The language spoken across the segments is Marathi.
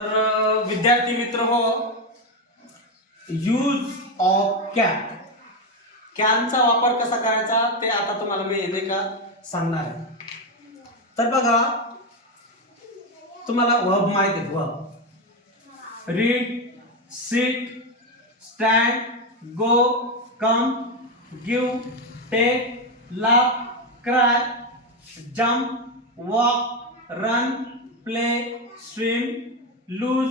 तर विद्यार्थी मित्र हो, यूज ऑफ कॅन, कॅनचा वापर कसा करायचा ते आता तुम्हाला मी नाही का सांगणार आहे. तर बघा, तुम्हाला वर्ब माहित आहे. Verb read, sit, stand, go, come, give, take, laugh, cry, jump, walk, run, play, swim, lose,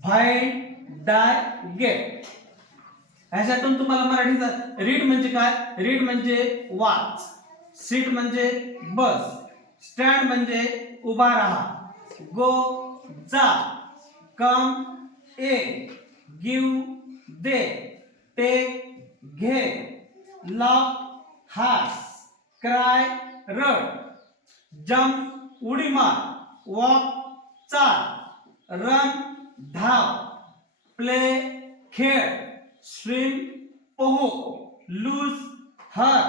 find, die, get. ह्याच्यातून तुम्हाला मराठीत रीड म्हणजे काय? रीड म्हणजे वाच, सीट म्हणजे बस, स्टँड म्हणजे उभा राहा, गो जा, कम ये, गिव दे, टेक घे, लाफ हास, क्राय रड, जंप उडी मार, वॉक चाल, रन धाव, प्ले खेळ, स्विम पोहो, लूज हर,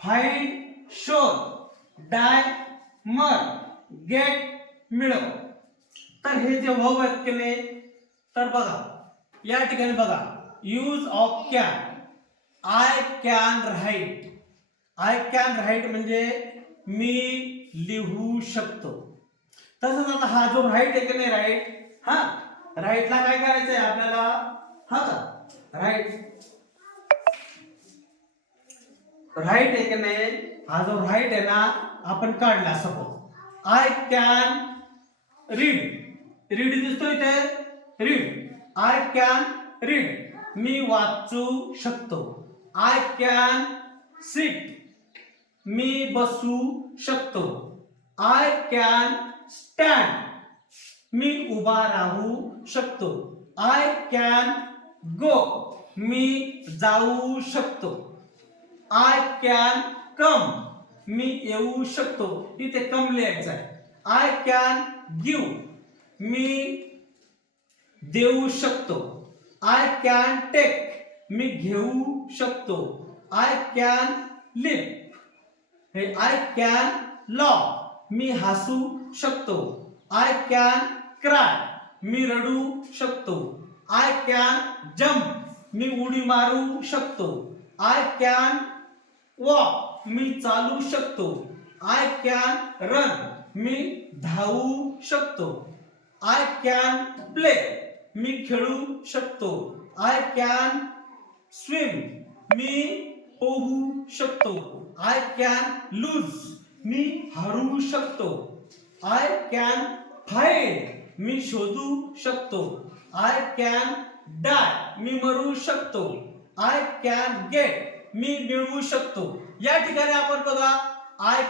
फाइंड शोध, डाय मर, गेट मिळव. तर हे जे वर्ब आहेत की नाही, तर बघा या ठिकाणी बघा, use of can, I can write. I can write म्हणजे मी लिहू शकतो. तसंच आता हा जो राईट आहे की नाही, राईट, हा राईटला काय करायचंय आपल्याला, हा का राईट, राईट आहे की नाही, हा जो राईट आहे ना आपण काढला. Suppose I can read, read दिसतोय इथे, रीड, आय कॅन रीड, मी वाचू शकतो. आय कॅन सिट, मी बसू शकतो. आय कॅन स्टँड, मी उभा राहू शकतो. आय कॅन गो, मी जाऊ शकतो. आय कॅन कम, मी येऊ शकतो. इथे कम लिहायचं आहे. आय कॅन गिव, मी देऊ शकतो. आय कॅन टेक, मी घेऊ शकतो. आय कॅन लिव्ह, हे आय कॅन लॉक, मी हसू शकतो. आय कॅन क्राय, मी रडू शकतो. आय कॅन जम्प, मी उडी मारू शकतो. आय कॅन वॉक, मी चालू शकतो. आय कॅन रन, मी धावू शकतो. आय कॅन प्ले, मी खेळू शकतो. आय कॅन स्विम, मी पोहू शकतो. आय कॅन लूज, मी हरू शकतो. आय कॅन फाइंड, मी शोधू शकतो. आय कॅन डाय, मी मरू शकतो. आय कॅन गेट, मी मिळवू शकतो. या ठिकाणी आपण बघा, आय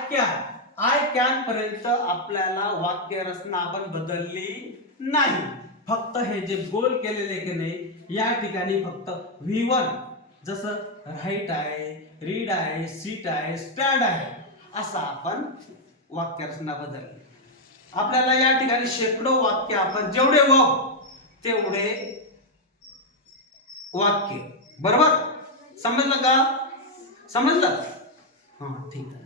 कॅन पर्यंत आपल्याला वाक्य रचना आपण बदलली नाही. फक्त हे जे गोल केलेले की नाही, या ठिकाणी फक्त V1 जसं राईट आहे, रीड आहे, सीट आहे, स्टँड आहे, असं आपण वाक्य रचना बदलली. आपल्याला या ठिकाणी शेकडो वाक्य, आपण जेवढे तेवढे वाक्य, बरोबर समजलं का? समजलं? हा, ठीक आहे.